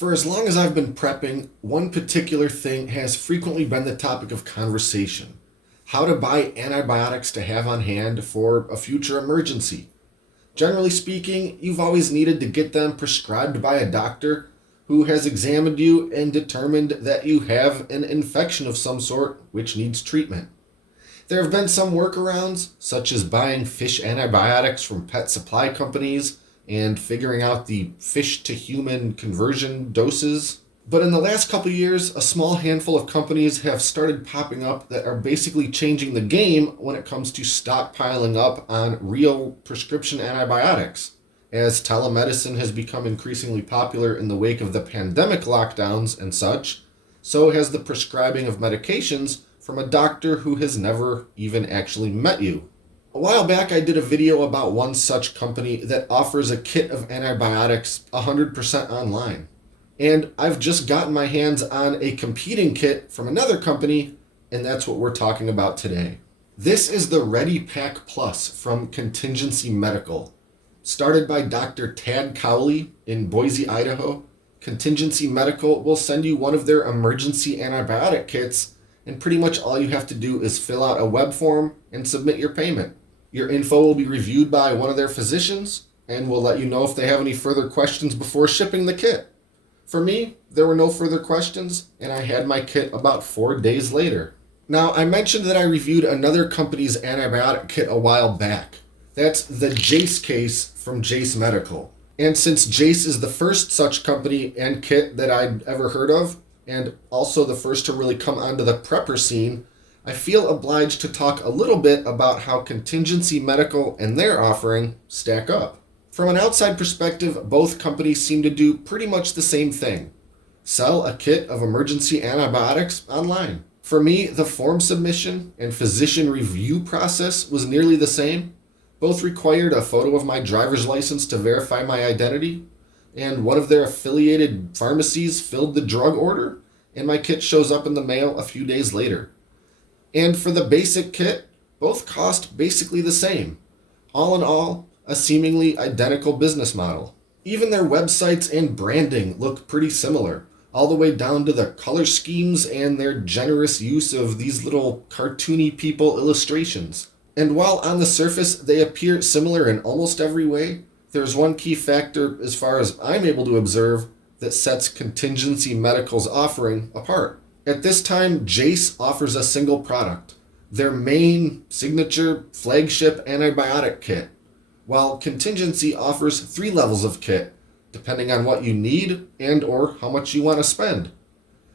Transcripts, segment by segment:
For as long as I've been prepping, one particular thing has frequently been the topic of conversation: how to buy antibiotics to have on hand for a future emergency. Generally speaking, you've always needed to get them prescribed by a doctor who has examined you and determined that you have an infection of some sort which needs treatment. There have been some workarounds, such as buying fish antibiotics from pet supply companies and figuring out the fish to human conversion doses. But in the last couple years, a small handful of companies have started popping up that are basically changing the game when it comes to stockpiling up on real prescription antibiotics. As telemedicine has become increasingly popular in the wake of the pandemic lockdowns and such, so has the prescribing of medications from a doctor who has never even actually met you. A while back, I did a video about one such company that offers a kit of antibiotics 100% online. And I've just gotten my hands on a competing kit from another company, and that's what we're talking about today. This is the Ready Pack Plus from Contingency Medical. Started by Dr. Tad Cowley in Boise, Idaho, Contingency Medical will send you one of their emergency antibiotic kits, and pretty much all you have to do is fill out a web form and submit your payment. Your info will be reviewed by one of their physicians and will let you know if they have any further questions before shipping the kit. For me, there were no further questions, and I had my kit about 4 days later. Now, I mentioned that I reviewed another company's antibiotic kit a while back. That's the Jase case from Jase Medical. And since Jase is the first such company and kit that I'd ever heard of, and also the first to really come onto the prepper scene, I feel obliged to talk a little bit about how Contingency Medical and their offering stack up. From an outside perspective, both companies seem to do pretty much the same thing: sell a kit of emergency antibiotics online. For me, the form submission and physician review process was nearly the same. Both required a photo of my driver's license to verify my identity, and one of their affiliated pharmacies filled the drug order, and my kit shows up in the mail a few days later. And for the basic kit, both cost basically the same. All in all, a seemingly identical business model. Even their websites and branding look pretty similar, all the way down to the color schemes and their generous use of these little cartoony people illustrations. And while on the surface they appear similar in almost every way, there's one key factor, as far as I'm able to observe, that sets Contingency Medical's offering apart. At this time, Jase offers a single product, their main signature flagship antibiotic kit, while Contingency offers 3 levels of kit, depending on what you need and or how much you want to spend.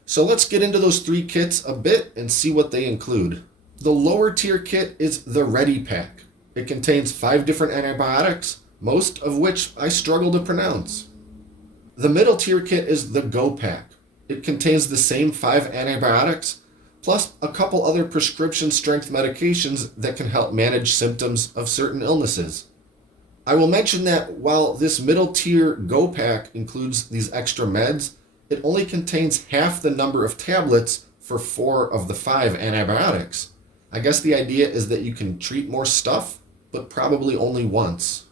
So let's get into those 3 kits a bit and see what they include. The lower tier kit is the Ready Pack. It contains 5 different antibiotics, most of which I struggle to pronounce. The middle tier kit is the Go Pack. It contains the same 5 antibiotics, plus a couple other prescription strength medications that can help manage symptoms of certain illnesses. I will mention that while this middle tier Go Pack includes these extra meds, it only contains half the number of tablets for 4 of the 5 antibiotics. I guess the idea is that you can treat more stuff, but probably only once.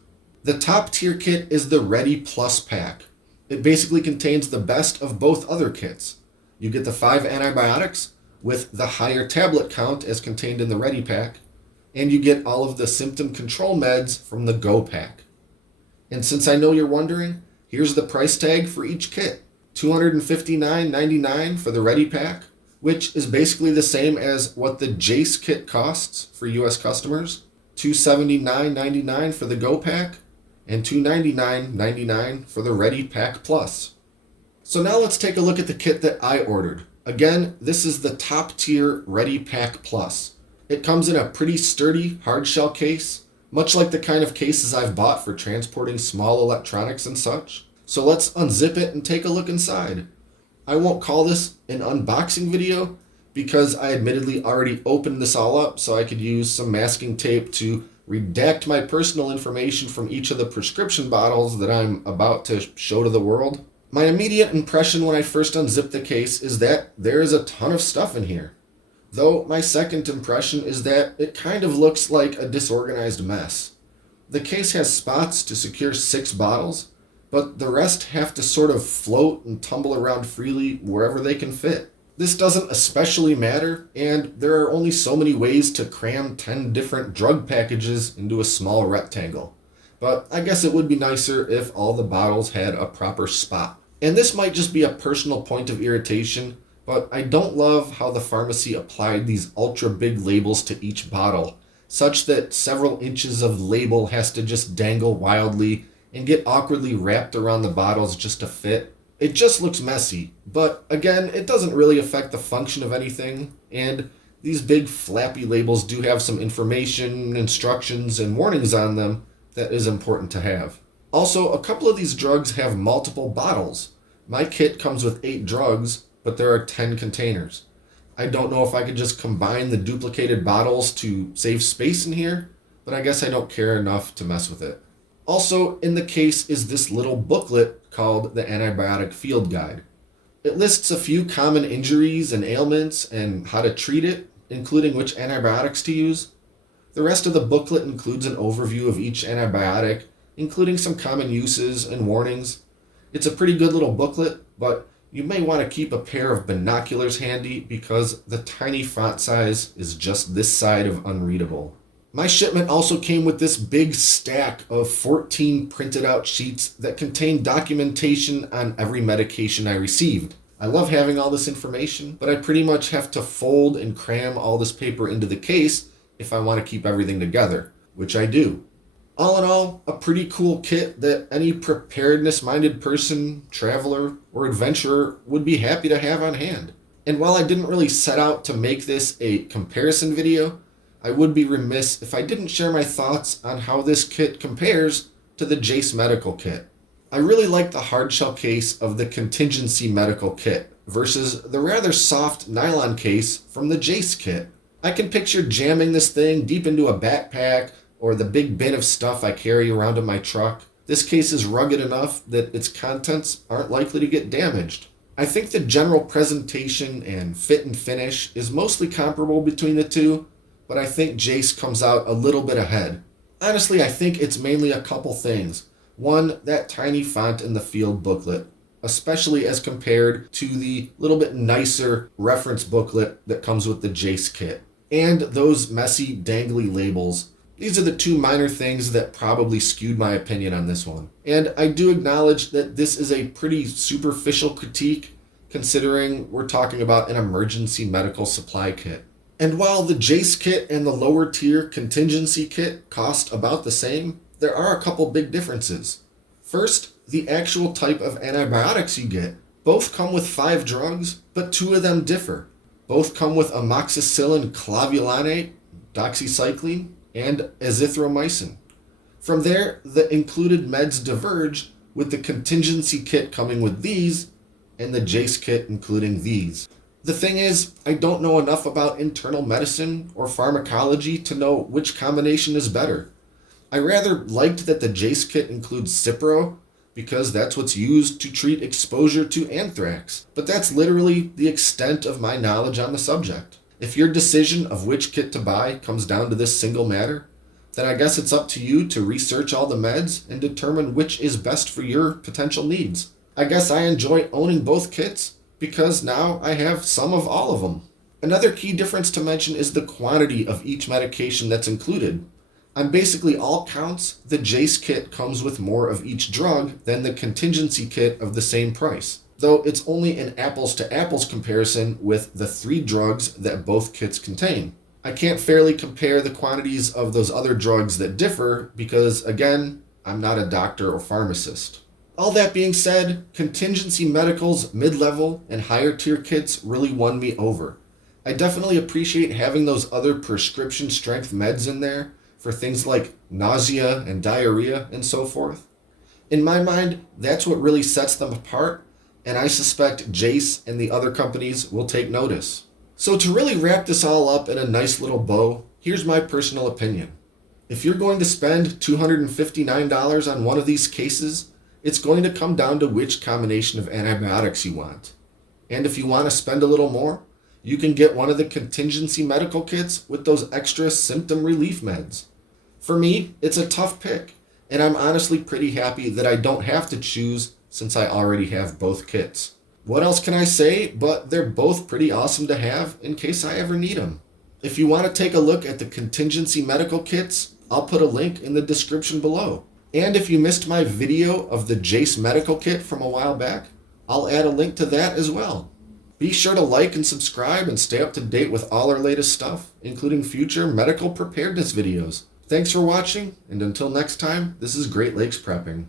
The top tier kit is the Ready Plus Pack. It basically contains the best of both other kits. You get the 5 antibiotics with the higher tablet count as contained in the Ready Pack, and you get all of the symptom control meds from the Go Pack. And since I know you're wondering, here's the price tag for each kit: $259.99 for the Ready Pack, which is basically the same as what the Jase kit costs for US customers, $279.99 for the Go Pack, and $299.99 for the Ready Pack Plus. So now let's take a look at the kit that I ordered. Again, this is the top tier Ready Pack Plus. It comes in a pretty sturdy hard-shell case, much like the kind of cases I've bought for transporting small electronics and such. So let's unzip it and take a look inside. I won't call this an unboxing video because I admittedly already opened this all up so I could use some masking tape to redact my personal information from each of the prescription bottles that I'm about to show to the world. My immediate impression when I first unzipped the case is that there is a ton of stuff in here. Though my second impression is that it kind of looks like a disorganized mess. The case has spots to secure 6 bottles, but the rest have to sort of float and tumble around freely wherever they can fit. This doesn't especially matter, and there are only so many ways to cram 10 different drug packages into a small rectangle. But I guess it would be nicer if all the bottles had a proper spot. And this might just be a personal point of irritation, but I don't love how the pharmacy applied these ultra big labels to each bottle, such that several inches of label has to just dangle wildly and get awkwardly wrapped around the bottles just to fit. It just looks messy, but again, it doesn't really affect the function of anything, and these big flappy labels do have some information, instructions, and warnings on them that is important to have. Also, a couple of these drugs have multiple bottles. My kit comes with 8 drugs, but there are 10 containers. I don't know if I could just combine the duplicated bottles to save space in here, but I guess I don't care enough to mess with it. Also, in the case is this little booklet called the Antibiotic Field Guide. It lists a few common injuries and ailments and how to treat it, including which antibiotics to use. The rest of the booklet includes an overview of each antibiotic, including some common uses and warnings. It's a pretty good little booklet, but you may want to keep a pair of binoculars handy because the tiny font size is just this side of unreadable. My shipment also came with this big stack of 14 printed out sheets that contain documentation on every medication I received. I love having all this information, but I pretty much have to fold and cram all this paper into the case if I want to keep everything together, which I do. All in all, a pretty cool kit that any preparedness-minded person, traveler, or adventurer would be happy to have on hand. And while I didn't really set out to make this a comparison video, I would be remiss if I didn't share my thoughts on how this kit compares to the Jase Medical kit. I really like the hardshell case of the Contingency Medical kit versus the rather soft nylon case from the Jase kit. I can picture jamming this thing deep into a backpack or the big bin of stuff I carry around in my truck. This case is rugged enough that its contents aren't likely to get damaged. I think the general presentation and fit and finish is mostly comparable between the two, but I think Jase comes out a little bit ahead. Honestly, I think it's mainly a couple things. One, that tiny font in the field booklet, especially as compared to the little bit nicer reference booklet that comes with the Jase kit. And those messy, dangly labels. These are the two minor things that probably skewed my opinion on this one. And I do acknowledge that this is a pretty superficial critique, considering we're talking about an emergency medical supply kit. And while the Jase kit and the lower tier Contingency kit cost about the same, there are a couple big differences. First, the actual type of antibiotics you get. Both come with 5 drugs, but 2 of them differ. Both come with amoxicillin clavulanate, doxycycline, and azithromycin. From there, the included meds diverge, with the Contingency kit coming with these, and the Jase kit including these. The thing is, I don't know enough about internal medicine or pharmacology to know which combination is better. I rather liked that the Jase kit includes Cipro, because that's what's used to treat exposure to anthrax. But that's literally the extent of my knowledge on the subject. If your decision of which kit to buy comes down to this single matter, then I guess it's up to you to research all the meds and determine which is best for your potential needs. I guess I enjoy owning both kits, because now I have some of all of them. Another key difference to mention is the quantity of each medication that's included. On basically all counts, the Jase kit comes with more of each drug than the Contingency kit of the same price, though it's only an apples to apples comparison with the 3 drugs that both kits contain. I can't fairly compare the quantities of those other drugs that differ because, again, I'm not a doctor or pharmacist. All that being said, Contingency Medical's mid-level and higher tier kits really won me over. I definitely appreciate having those other prescription strength meds in there for things like nausea and diarrhea and so forth. In my mind, that's what really sets them apart, and I suspect Jase and the other companies will take notice. So to really wrap this all up in a nice little bow, here's my personal opinion. If you're going to spend $259 on one of these cases, it's going to come down to which combination of antibiotics you want. And if you want to spend a little more, you can get one of the Contingency Medical kits with those extra symptom relief meds. For me, it's a tough pick, and I'm honestly pretty happy that I don't have to choose since I already have both kits. What else can I say, but they're both pretty awesome to have in case I ever need them. If you want to take a look at the Contingency Medical kits, I'll put a link in the description below. And if you missed my video of the Jase medical kit from a while back, I'll add a link to that as well. Be sure to like and subscribe and stay up to date with all our latest stuff, including future medical preparedness videos. Thanks for watching, and until next time, this is Great Lakes Prepping.